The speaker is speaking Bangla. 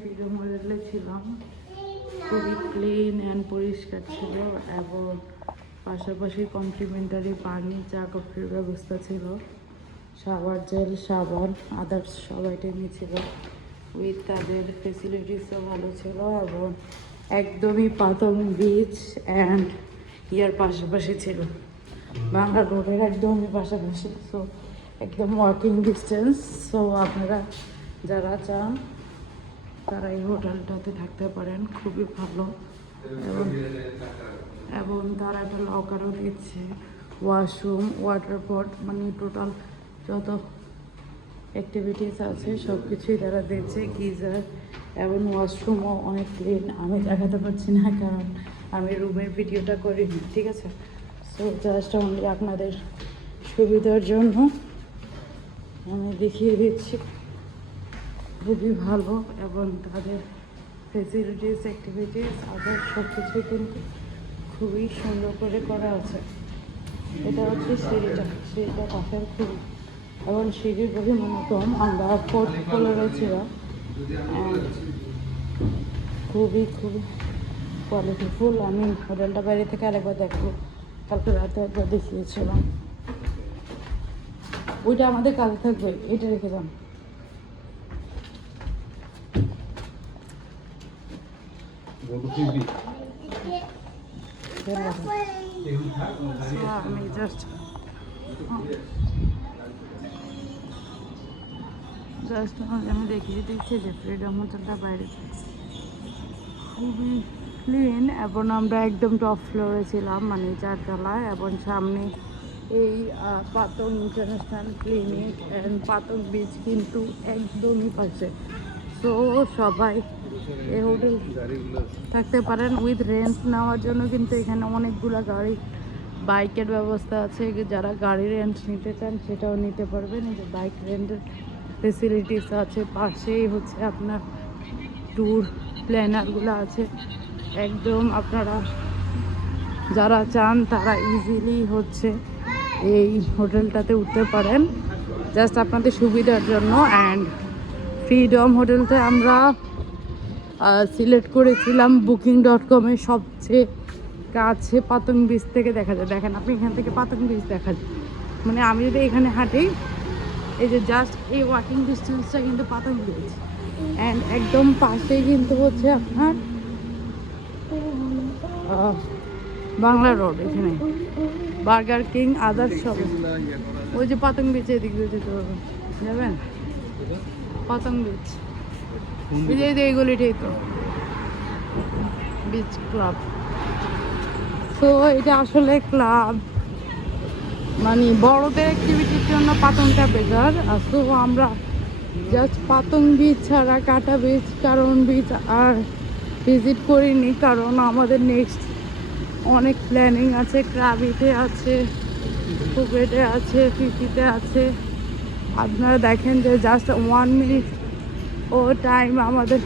ফ্রিডম হোটেলে ছিলাম, খুবই ক্লিন অ্যান্ড পরিষ্কার ছিল এবং পাশাপাশি কমপ্লিমেন্টারি পানি, চা, কফির ব্যবস্থা ছিল, শাওয়ার জেল, সাবান, আদার্স সব আইটেমই ছিল। উইথ তাদের ফেসিলিটিসও ভালো ছিল এবং একদমই পাতং বিচ অ্যান্ড ইয়ার পাশাপাশি ছিল, বাংলা রোডের একদমই পাশাপাশি। সো একদম ওয়াকিং ডিস্টেন্স। সো আপনারা যারা চান তারা এই হোটেলটাতে থাকতে পারেন, খুবই ভালো। এবং তারা একটা লকারও দিচ্ছে, ওয়াশরুম, ওয়াটার পট, মানে টোটাল যত অ্যাক্টিভিটিস আছে সব কিছুই তারা দিচ্ছে, গিজার এবং ওয়াশরুমও অনেক ক্লিন। আমি দেখাতে পারছি না কারণ আমি রুমের ভিডিওটা করিনি, ঠিক আছে? সো জাস্ট অনলি আপনাদের সুবিধার জন্য আমি দেখিয়ে দিচ্ছি। খুবই ভালো এবং তাদের ফেসিলিটিস, অ্যাক্টিভিটিস, আদার সব কিছু কিন্তু খুবই সুন্দর করে করা আছে। এটা হচ্ছে সিঁড়িটা কাঠের খুবই, এবং সিঁড়ির গভীরতম আমরা 4th ফ্লোরে ছিলাম। খুবই কোয়ালিটিফুল। আমি হোটেলটা বাইরে থেকে আরেকবার দেখবো, কালকে রাতে একবার দেখিয়েছিলাম। ওইটা আমাদের কাছে থাকবে, এটা রেখে যান। আমি জাস্ট আমি দেখিয়ে দিচ্ছি যে ফ্রিডম হোটেলটা বাইরে খুবই ক্লিন এবং আমরা একদম টপ ফ্লোরে ছিলাম, মানে 4 তলায়, এবং সামনে এই Patong International Clinic and Patong Beach কিন্তু একদমই পাশে। সো সবাই এই হোটেল থাকতে পারেন। উইথ রেন্ট নেওয়ার জন্য কিন্তু এখানে অনেকগুলো গাড়ি, বাইকের ব্যবস্থা আছে। যারা গাড়ি রেন্ট নিতে চান সেটাও নিতে পারবেন। এই যে বাইক রেন্টের ফেসিলিটিস আছে, পাশেই হচ্ছে আপনার ট্যুর প্ল্যানারগুলো আছে। একদম আপনারা যারা চান তারা ইজিলি হচ্ছে এই হোটেলটাতে উঠতে পারেন, জাস্ট আপনাদের সুবিধার জন্য। অ্যান্ড ফ্রিডম হোটেলটা আমরা সিলেক্ট করেছিলাম booking.com-এ, সবচেয়ে কাছে পাতং বিচ থেকে দেখা যায়। দেখেন আপনি এখান থেকে পাতং বিচ দেখা যায়, মানে আমি যদি এখানে হাঁটি, এই যে জাস্ট এই ওয়াকিং ডিস্টেন্সটা কিন্তু পাতং বিচ, অ্যান্ড একদম পাশেই কিন্তু হচ্ছে আপনার বাংলা রোড। এখানে বার্গার কিং, আদার্স সব। ওই যে পাতং বিচ, এদিক দিয়ে যেতে পারবেন, যাবেন পাতং বিচ, এইগুলিটাই তো বিচ ক্লাব। তো এটা আসলে ক্লাব, মানে বড়দের অ্যাক্টিভিটির জন্য পাতংটা বেটার। তো আমরা জাস্ট পাতং বিচ ছাড়া কাটা বিচ, কারণ বিচ আর ভিজিট করিনি, কারণ আমাদের নেক্সট অনেক প্ল্যানিং আছে। ক্রাবিতে আছে, ফুকেটে আছে, ফিফিতে আছে। আপনারা দেখেন যে জাস্ট 1 মিনিট ও টাইম আমাদের